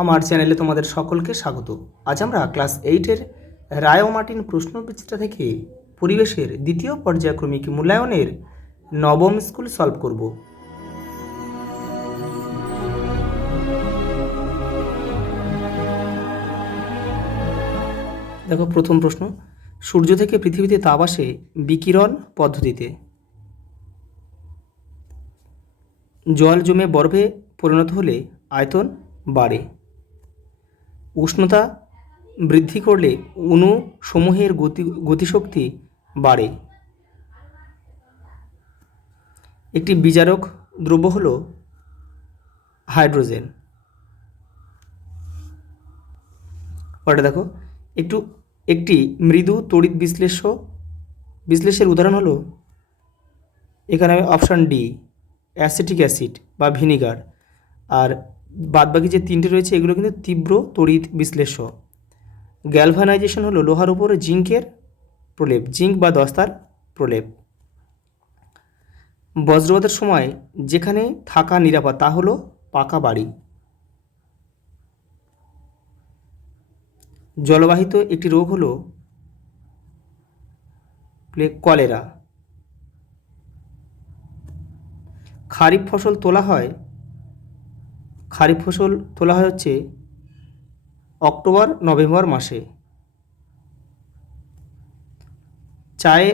আমার চ্যানেলে তোমাদের সকলকে স্বাগত। আজ আমরা ক্লাস 8-এর রায় ও মার্টিন প্রশ্নবিচিত্রা থেকে পরিবেশের দ্বিতীয় পর্যায়ক্রমিক মূল্যায়নের নবম স্কুল সলভ করব। দেখো প্রথম প্রশ্ন, সূর্য থেকে পৃথিবীতে তাপ আসে বিকিরণ পদ্ধতিতে। জল জমে বরফে পরিণত হলে আয়তন বাড়ে। উষ্ণতা বৃদ্ধি করলে অণুসমূহের গতিশক্তি বাড়ে। একটি বিজারক দ্রব্য হল হাইড্রোজেন। পরে দেখো একটি মৃদু তড়িৎ বিশ্লেষের উদাহরণ হলো, এখানে অপশান ডি অ্যাসিটিক অ্যাসিড বা ভিনিগার, আর বাদবাকি যে তিনটে রয়েছে এগুলো কিন্তু তীব্র তড়িৎ বিশ্লেষ্য। গ্যালভানাইজেশন হলো লোহার উপর জিঙ্কের প্রলেপ, জিঙ্ক বা দস্তার প্রলেপ। বজ্রপাতের সময় যেখানে থাকা নিরাপদ তা হলো পাকা বাড়ি। জলবাহিত একটি রোগ হলো কলেরা। খারিফ ফসল তোলা হয় হচ্ছে অক্টোবর নভেম্বর মাসে। চায়ে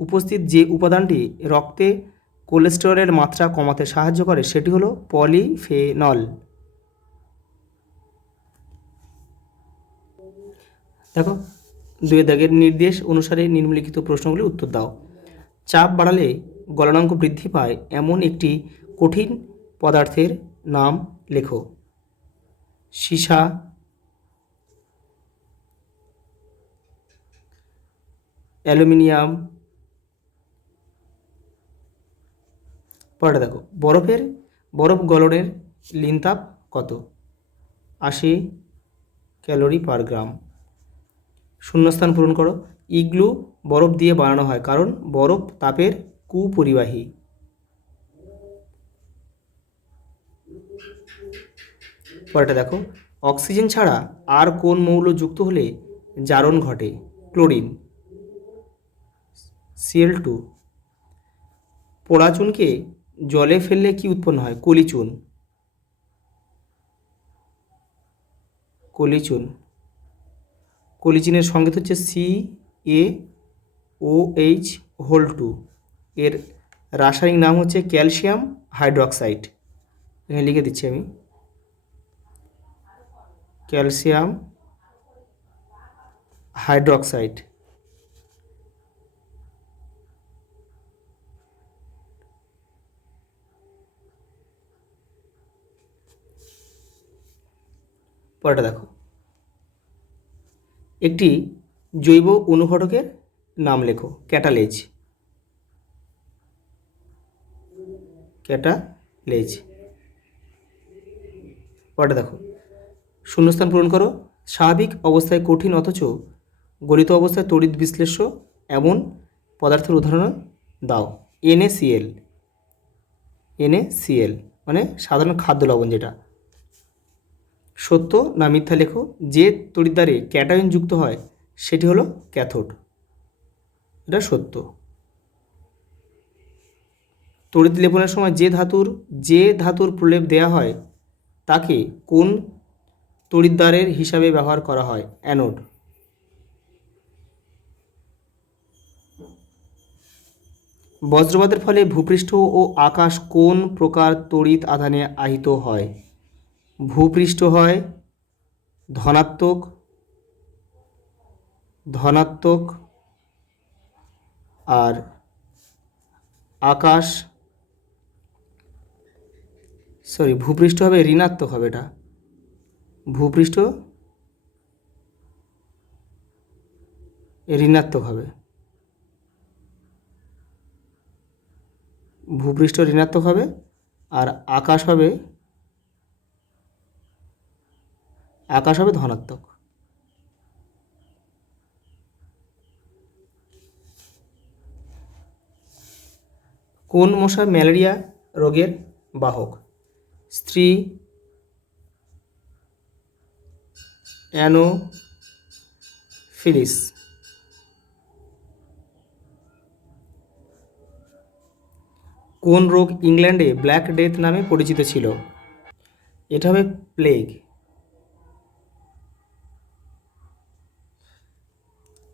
উপস্থিত যে উপাদানটি রক্তে কোলেস্টেরলের মাত্রা কমাতে সাহায্য করে সেটি হলো পলিফেনল। দেখো 2 দাগের নির্দেশ অনুসারে নিম্নলিখিত প্রশ্নগুলির উত্তর দাও। চাপ বাড়ালে গলনাঙ্ক বৃদ্ধি পায় এমন একটি কঠিন পদার্থের নাম লেখো। সীসা, অ্যালুমিনিয়াম। পরেটা দেখো, বরফ গলনের লিনতাপ কত? 80 ক্যালোরি পার গ্রাম। শূন্যস্থান পূরণ করো। ইগলু বরফ দিয়ে বানানো হয় কারণ বরফ তাপের কুপরিবাহী। পরেটা দেখো, অক্সিজেন ছাড়া আর কোন মৌল যুক্ত হলে জারণ ঘটে? Chlorine, Cl2। পোড়া চুনকে জলে ফেললে কি উৎপন্ন হয়? কলিচুন। কলিচিনের সংকেত হচ্ছে CaOH2। এর রাসায়নিক নাম হচ্ছে ক্যালসিয়াম হাইড্রক্সাইড। এখানে লিখে দিচ্ছি আমি, ক্যালসিয়াম হাইড্রক্সাইড। পরেটা দেখো, একটি জৈব অনুঘটকের নাম লেখো। ক্যাটালেজ। পরেটা দেখো, শূন্যস্থান পূরণ করো। স্বাভাবিক অবস্থায় কঠিন অথচ গলিত অবস্থায় তড়িৎ বিশ্লেষ্য এমন পদার্থের উদাহরণ দাও। NaCl মানে সাধারণ খাদ্য লবণ যেটা। সত্য না মিথ্যা লেখো। যে তড়িৎদ্বারে ক্যাটায়ন যুক্ত হয় সেটি হলো ক্যাথোড। এটা সত্য। তড়িৎ লেপনের সময় যে ধাতুর প্রলেপ দেওয়া হয় তাকে কোন তড়িৎদ্বারের হিসাবে ব্যবহার করা হয়? অ্যানোড। বজ্রপাতের ফলে ভূপৃষ্ঠ ও আকাশ কোন প্রকার তড়িৎ আধানে আহিত হয়? ভূপৃষ্ঠ হয় ধনাত্মক আর আকাশ ভূপৃষ্ঠ হবে ঋণাত্মক হবে। এটা ভূপৃষ্ঠ ঋণাত্মক হবে। আর আকাশ হবে ধনাত্মক। কোন মশা ম্যালেরিয়া রোগের বাহক? স্ত্রী, অ্যানোফিলিস। কোন রোগ ইংল্যান্ডে ব্ল্যাক ডেথ নামে পরিচিত ছিল? এটা হবে প্লেগ।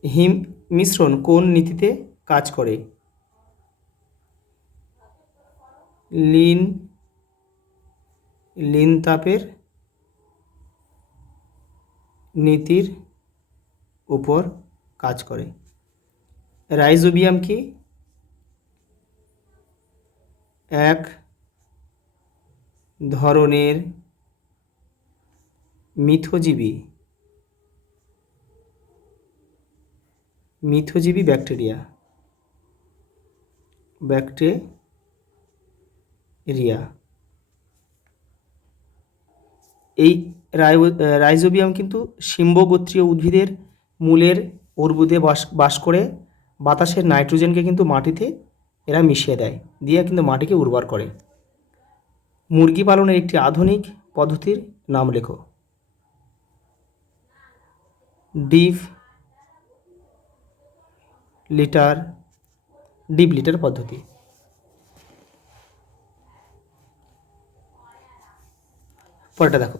হিম মিশ্রণ কোন নীতিতে কাজ করে? লিন লিন তাপের নীতির উপর কাজ করে। রাইজোবিয়াম কি? এক ধরনের মিথজীবী ব্যাকটেরিয়া। এই রাইজোবিয়াম কিন্তু শিম্বগোত্রীয় উদ্ভিদের মূলের অর্বুদে বাস করে বাতাসের নাইট্রোজেনকে কিন্তু মাটিতে এরা মিশিয়ে দেয়, দিয়ে কিন্তু মাটিকে উর্বর করে। মুরগি পালনের একটি আধুনিক পদ্ধতির নাম লেখো। ডিপ লিটার পদ্ধতি। পরেরটা দেখো,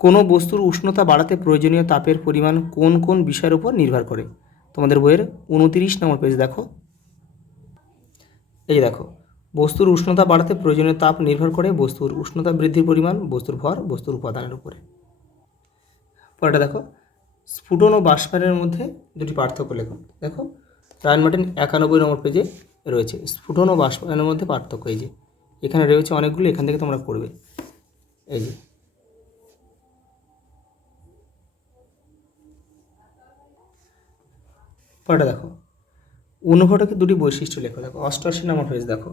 কোনো বস্তুর উষ্ণতা বাড়াতে প্রয়োজনীয় তাপের পরিমাণ কোন কোন বিষয়ের উপর নির্ভর করে? তোমাদের বইয়ের 29 নম্বর পেজ দেখো। এই দেখো, বস্তুর উষ্ণতা বাড়াতে প্রয়োজনীয় তাপ নির্ভর করে বস্তুর উষ্ণতা বৃদ্ধির পরিমাণ, বস্তুর ভর, বস্তুর উপাদানের উপরে। পরেরটা দেখো, স্ফুটন ও বাষ্পায়নের মধ্যে দুটি পার্থক্য লেখো। দেখো, রায়ান মার্টিন 91 নম্বর পেজে রয়েছে স্ফুটন ও বাষ্পায়নের মধ্যে পার্থক্য। এই যে এখানে রয়েছে অনেকগুলো, এখান থেকে তোমরা পড়বে। এই যে পরেরটা দেখো, অনুঘটকের দুটি বৈশিষ্ট্য লেখো। দেখো 88 নম্বর পেজ দেখো।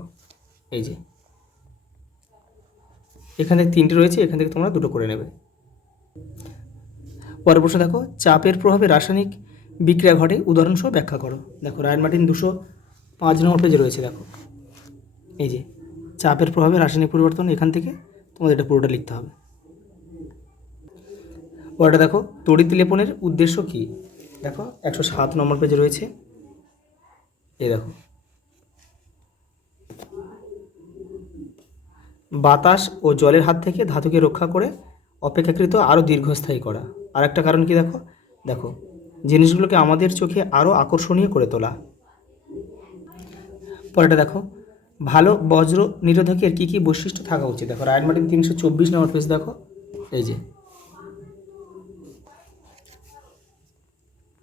এই যে এখানে 3টে রয়েছে, এখান থেকে তোমরা দুটো করে নেবে। পরের প্রশ্ন দেখো, চাপের প্রভাবে রাসায়নিক বিক্রিয়া ঘটে, উদাহরণসহ ব্যাখ্যা করো। দেখো রায়ান মার্টিন 205 নম্বর পেজে রয়েছে। দেখো এই যে চাপের প্রভাবে রাসায়নিক পরিবর্তন, এখান থেকে তোমাদের এটা পুরোটা লিখতে হবে। পরেরটা দেখো, তড়িৎ লেপনের উদ্দেশ্য কী? দেখো 107 নম্বর পেজে রয়েছে। এই দেখো, বাতাস ও জলের হাত থেকে ধাতুকে রক্ষা করে অপেক্ষাকৃত আরও দীর্ঘস্থায়ী করা। আর একটা কারণ কি? দেখো দেখো জিনিসগুলোকে আমাদের চোখে আরও আকর্ষণীয় করে তোলা। পরেরটা দেখো, ভালো বজ্র নিরোধকের কী কী বৈশিষ্ট্য থাকা উচিত? দেখো রায়ান মার্টিন 324 নম্বর পেজ দেখো। এই যে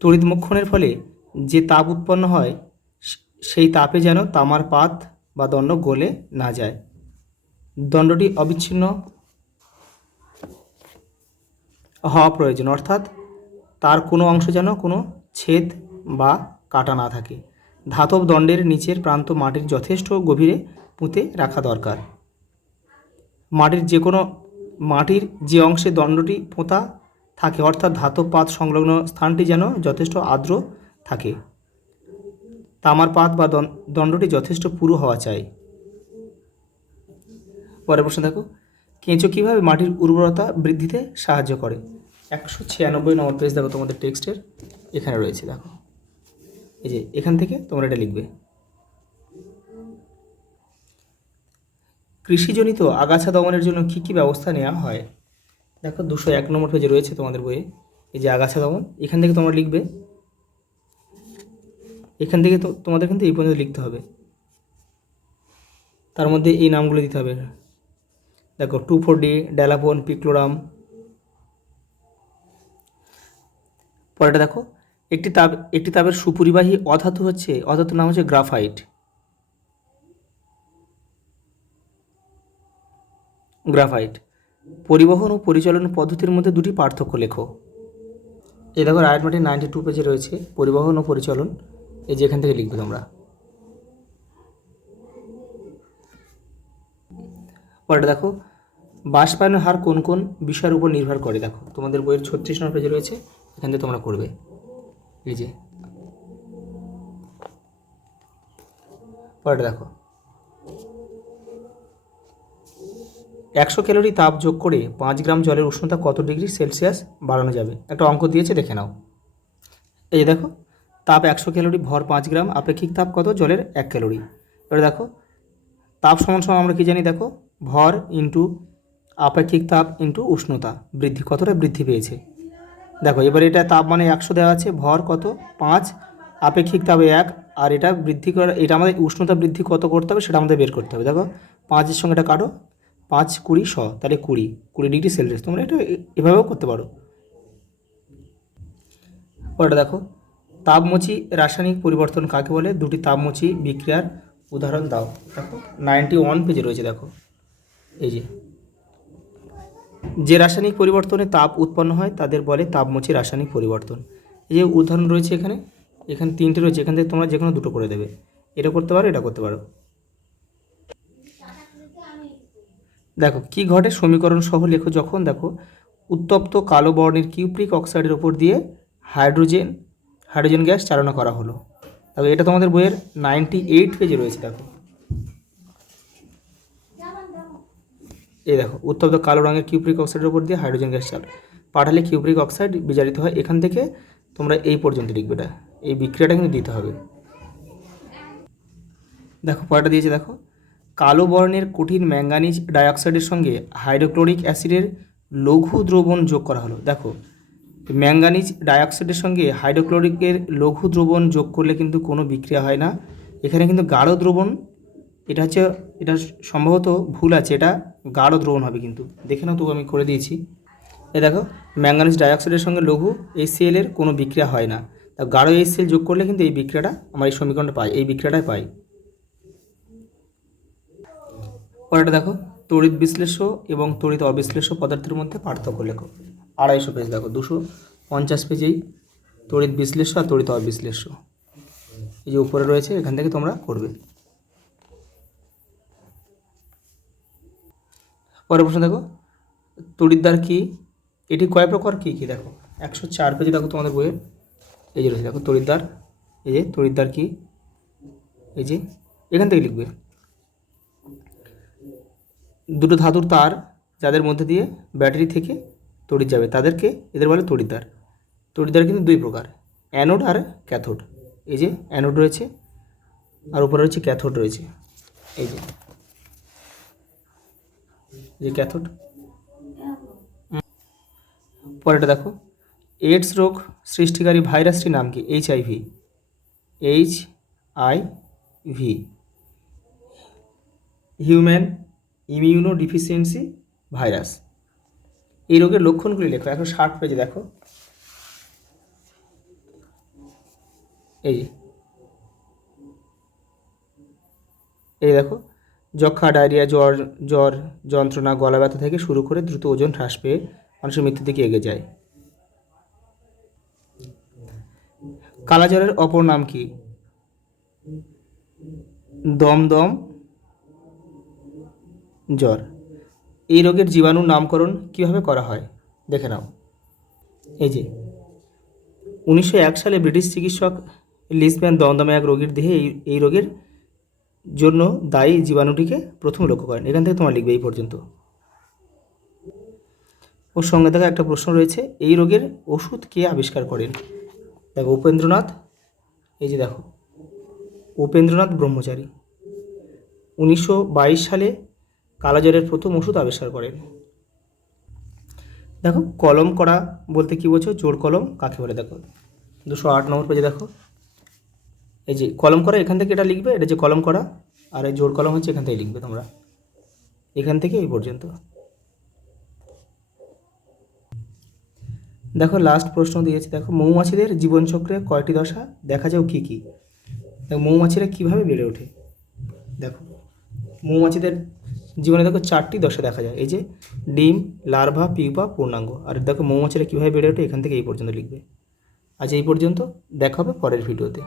তড়িৎ মোক্ষণের ফলে যে তাপ উৎপন্ন হয় সেই তাপে যেন তামার পাত বা দণ্ড গলে না যায়। দণ্ডটি অবিচ্ছিন্ন হওয়া প্রয়োজন, অর্থাৎ তার কোনো অংশ যেন কোনো ছেদ বা কাটা না থাকে। ধাতব দণ্ডের নিচের প্রান্ত মাটির যথেষ্ট গভীরে পুঁতে রাখা দরকার। মাটির যে অংশে দণ্ডটি পোঁতা থাকে, অর্থাৎ ধাতব পাত সংলগ্ন স্থানটি যেন যথেষ্ট আর্দ্র থাকে। তামার পাত বা দণ্ডটি যথেষ্ট পুরু হওয়া চাই। পরের প্রশ্ন দেখো, কেঁচো কীভাবে মাটির উর্বরতা বৃদ্ধিতে সাহায্য করে? 196 নম্বর পেজ দেখো, তোমাদের টেক্সটের এখানে রয়েছে। দেখো এই যে এখান থেকে তোমরা এটা লিখবে। কৃষিজনিত আগাছা দমনের জন্য কী কী ব্যবস্থা নেওয়া হয়? দেখো 201 নম্বর পেজে রয়েছে তোমাদের বইয়ে। এই যে আগাছা দমন, এখান থেকে তোমরা লিখবে। এখান থেকে তো তোমাদের কিন্তু এই পর্যন্ত লিখতে হবে, তার মধ্যে এই নামগুলো দিতে হবে। দেখো 2,4-D, ড্যালাপন, পিক্লোরাম। পরেরটা দেখো, একটি তাপের সুপরিবাহী অধাতুর নাম হচ্ছে গ্রাফাইট। পরিবহন ও পরিচালন পদ্ধতির মধ্যে দুটি পার্থক্য লেখো। এই দেখো রায়ান মার্টিন 92 পেজে রয়েছে পরিবহন ও পরিচালন। এই যে এখান থেকে লিখবে তোমরা। পরেরটা দেখো, বাষ্পায়নের হার কোন কোন বিষয়ের উপর নির্ভর করে? দেখো তোমাদের বইয়ের 36 নম্বর পেজে রয়েছে, এখান থেকে তোমরা করবে। এই যে পরেরটা দেখো, 100 ক্যালোরি তাপ যোগ করে 5 গ্রাম জলের উষ্ণতা কত ডিগ্রি সেলসিয়াস বাড়ানো যাবে? একটা অঙ্ক দিয়েছে, দেখে নাও। এই যে দেখো, তাপ 100 ক্যালোরি, ভর 5 গ্রাম, আপেক্ষিক তাপ কত? জলের 1 ক্যালোরি। এবারে দেখো, তাপ সমান সমান আমরা কি জানি? দেখো, ভর ইন্টু আপেক্ষিক তাপ ইন্টু উষ্ণতা, বৃদ্ধি কতটা বৃদ্ধি পেয়েছে। দেখো এবারে এটা তাপ মানে 100 দেওয়া আছে, ভর কত? 5, আপেক্ষিক তাপে 1, আর এটা বৃদ্ধি করা, এটা আমাদের উষ্ণতা বৃদ্ধি কত করতে হবে সেটা আমাদের বের করতে হবে। দেখো 5-এর সঙ্গে এটা কাটো, 5 20 100, তাহলে 20 ডিগ্রি সেলসিয়াস। তোমরা এটা এভাবেও করতে পারো। পরেটা দেখো, তাপমোচী রাসায়নিক পরিবর্তন কাকে বলে? দুটি তাপমোচী বিক্রিয়ার উদাহরণ দাও। দেখো 91 পেজে রয়েছে। দেখো এই যে রাসায়নিক পরিবর্তনে তাপ উৎপন্ন হয় তাদের বলে তাপমোচী রাসায়নিক পরিবর্তন। এই যে উদাহরণ রয়েছে এখানে, এখানে 3টে রয়েছে, এখান থেকে তোমরা যে কোনো দুটো করে দেবে। এটা করতে পারো, এটা করতে পারো। দেখো কি ঘটে সমীকরণ সহ লেখো। যখন দেখো উত্তপ্ত কালো বর্ণের কিউপ্রিক অক্সাইডের ওপর দিয়ে হাইড্রোজেন গ্যাস চালনা করা হলো। দেখো এটা তোমাদের বইয়ের 98 পেজে রয়েছে। দেখো এই দেখো, উত্তপ্ত কালো রঙের কিউপ্রিক অক্সাইডের উপর দিয়ে হাইড্রোজেন গ্যাস পাঠালে কিউপ্রিক অক্সাইড বিজারিত হয়। এখান থেকে তোমরা এই পর্যন্ত লিখবে, এটা এই বিক্রিয়াটা কিন্তু দিতে হবে। দেখো পরেরটা দিয়েছে। দেখো কালো বর্ণের কঠিন ম্যাঙ্গানিজ ডাইঅক্সাইডের সঙ্গে হাইড্রোক্লোরিক অ্যাসিডের লঘু দ্রবণ যোগ করা হলো। দেখো ম্যাঙ্গানিজ ডাইঅক্সাইডের সঙ্গে হাইড্রোক্লোরিকের লঘু দ্রবণ যোগ করলে কিন্তু কোনো বিক্রিয়া হয় না। এখানে কিন্তু গাঢ় দ্রবণ, এটা হচ্ছে, এটা সম্ভবত ভুল আছে, এটা গাঢ় দ্রবণ হবে কিন্তু, দেখে নাও। তবু আমি করে দিয়েছি। এই দেখো ম্যাঙ্গানিজ ডাইঅক্সাইডের সঙ্গে লঘু HCl এর কোনো বিক্রিয়া হয় না। তা গাঢ় HCl যোগ করলে কিন্তু এই বিক্রিয়াটা, আমার এই সমীকরণটা পাই, এই বিক্রিয়াটাই পাই। পরেরটা দেখো, তড়িৎ বিশ্লেষ্য এবং তড়িৎ অবিশ্লেষ্য পদার্থের মধ্যে পার্থক্য লেখো। 250 পেজ। দেখো 250 পেজেই তড়িৎ বিশ্লেষ্য আর তড়িৎ অবিশ্লেষ্য এই যে উপরে রয়েছে, এখান থেকে তোমরা করবে। পরের প্রশ্ন দেখো, তড়িৎদ্বার কি? এটি কয় প্রকার, কি কি? দেখো 104 পেজে দেখো তোমাদের বইয়ের এই যে রয়েছে। দেখো তড়িৎদ্বার, এই যে তড়িৎদ্বার কি, এই যে এখান থেকে লিখবে। দুটো ধাতুর তার যাদের মধ্যে দিয়ে ব্যাটারি থেকে তড়িৎ যাবে তাদেরকে, এদের বলে তড়িৎদ্বার। তড়িৎদ্বার কিন্তু দুই প্রকার, অ্যানোড আর ক্যাথোড। এই যে অ্যানোড রয়েছে আর উপরে রয়েছে ক্যাথোড রয়েছে, এই যে ক্যাথোড। পরেরটা দেখো, এইডস রোগ সৃষ্টিকারী ভাইরাসটির নাম কি? HIV, human immuno deficiency virus. এই রোগের লক্ষণগুলি লেখো। 160 পেজে দেখো, এই দেখো, যক্ষা, ডায়রিয়া, জ্বর যন্ত্রণা, গলা ব্যথা থেকে শুরু করে দ্রুত ওজন হ্রাস পেয়ে মানুষের মৃত্যুর দিকে এগিয়ে যায়। কালাজ্বরের অপর নাম কি? দমদম জ্বর। এই রোগের জীবাণুর নামকরণ কিভাবে করা হয় দেখে নাও। এই যে 1901 সালে ব্রিটিশ চিকিৎসক লিসম্যান দমদমে এক রোগীর দেহে এই রোগের জন্য দায়ী জীবাণুটিকে প্রথম লক্ষ্য করেন। এখান থেকে তোমার লিখবে এই পর্যন্ত। ওর সঙ্গে দেখা একটা প্রশ্ন রয়েছে, এই রোগের ওষুধ কে আবিষ্কার করেন? দেখো উপেন্দ্রনাথ, এই যে দেখো উপেন্দ্রনাথ ব্রহ্মচারী 1922 সালে কালাজ্বরের প্রথম ওষুধ আবিষ্কার করেন। দেখো কলম করা বলতে কী বোঝো? জোড় কলম কাকে বলে? দেখো 208 নম্বর পেজে দেখো, এই যে কলম করা, এখান থেকে এটা লিখবে, এটা যে কলম করা, আর এই জোড় কলম হচ্ছে এখান থেকে লিখবে তোমরা, এখান থেকে এই পর্যন্ত। দেখো লাস্ট প্রশ্ন দিয়েছে। দেখো মৌমাছিদের জীবনচক্রে কয়টি দশা দেখা যায়, কী কী? দেখো মৌমাছিরা কীভাবে বেড়ে ওঠে। দেখো মৌমাছিদের জীবনে দেখো 4টি দশা দেখা যায়, এই যে ডিম, লার্ভা, পিউপা, পূর্ণাঙ্গ। আর দেখো মৌমাছিরা কীভাবে বেড়ে ওঠে, এখান থেকে এই পর্যন্ত লিখবে। আজ এই পর্যন্ত, দেখা হবে পরের ভিডিওতে।